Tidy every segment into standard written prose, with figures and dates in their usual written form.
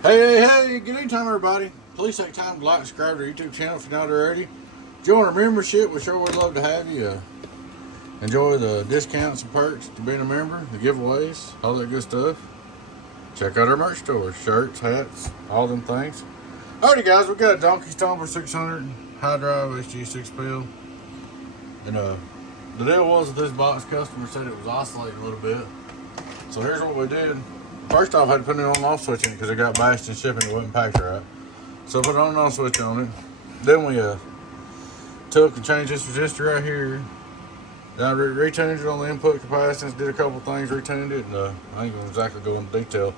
Hey, good evening time, everybody. Please take time to like and subscribe to our YouTube channel if you're not already. Join our membership. We sure would love to have you. Enjoy the discounts and perks to being a member, the giveaways, all that good stuff. Check out our merch store, shirts, hats, all them things. Alrighty, guys, we got a Donkey Stomper 600 HG-6Pill. And the deal was with this box, customer said it was oscillating a little bit. So here's what we did. First off, I had to put an on-off switch in it because it got bashed in shipping. It wasn't packed right. So I put an on-off switch on it. Then we took and changed this resistor right here. Then I retuned it on the input capacitance, did a couple things, retuned it, and I ain't gonna exactly go into detail.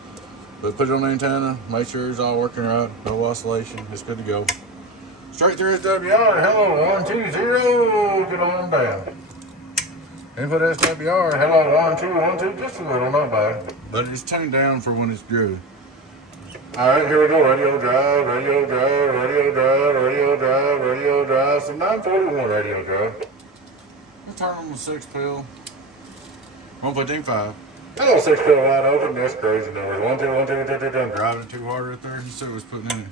But put it on the antenna, make sure it's all working right, no oscillation, it's good to go. Straight through SWR, hello, 120, get on down. Input SWR, hello, 1212, just a little, not bad. But it's tuned down for when it's drew. Alright, here we go, radio drive, radio drive, radio drive, radio drive, radio drive, some 941 radio drive. Let's turn on the 6Pill. 1.25. Hello, 6Pill wide open, that's crazy number. 1, 2, 1, 2, 2, 2, 2. I'm driving it too hard right there. You see what it was putting in it.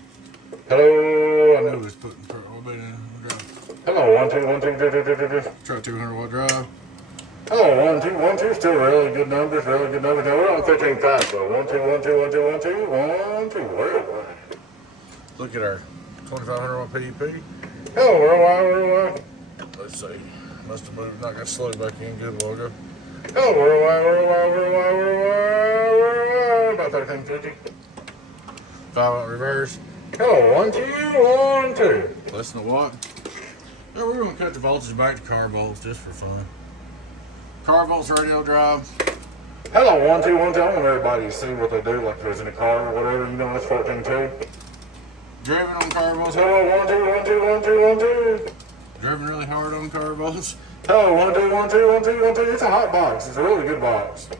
Hello, I knew it was putting a little bit in the drive. Hello, 1, 2, 1, 2, 2, 2, 2, 2. Try 200 watt drive. Hello, 1, 2, 1, 2, still really good numbers, really good numbers. Now we're on 15.5, so 1, 2, 1, 2, 1, 2, 1, 2, 1, 2, worldwide. Look at our 2500 watt PEP. Hello, worldwide. Let's see. Must have moved, not got slowed back in good a while ago. Hello, worldwide. About 1350. 5 watt reverse. Hello, 1, 2, 1, 2. Less than a watt. Now we're going to cut the voltage back to car volts just for fun. Car volts radio drive. Hello, 1, 2, 1, 2. I want everybody to see what they do, like if there's in a car or whatever, you know, that's 14.2. Driven on car volts. Hello, 1, 2, 1, 2, 1, 2, 1, 2. Driven really hard on car volts. Hello, 1, 2, 1, 2, 1, 2, 1, 2. It's a hot box. It's a really good box.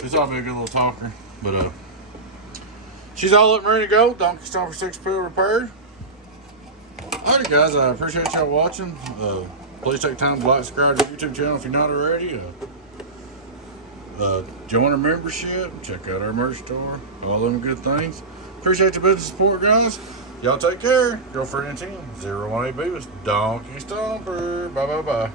This ought to be a good little talker, but she's all up and ready to go. Donkey Stomper 6Pill repaired. Alrighty, guys, I appreciate y'all watching. Please take time to like and subscribe to our YouTube channel if you're not already. Join our membership. Check out our merch store. All them good things. Appreciate your business support, guys. Y'all take care. Girlfriend and team. 018 Beavis. Donkey Stomper. Bye.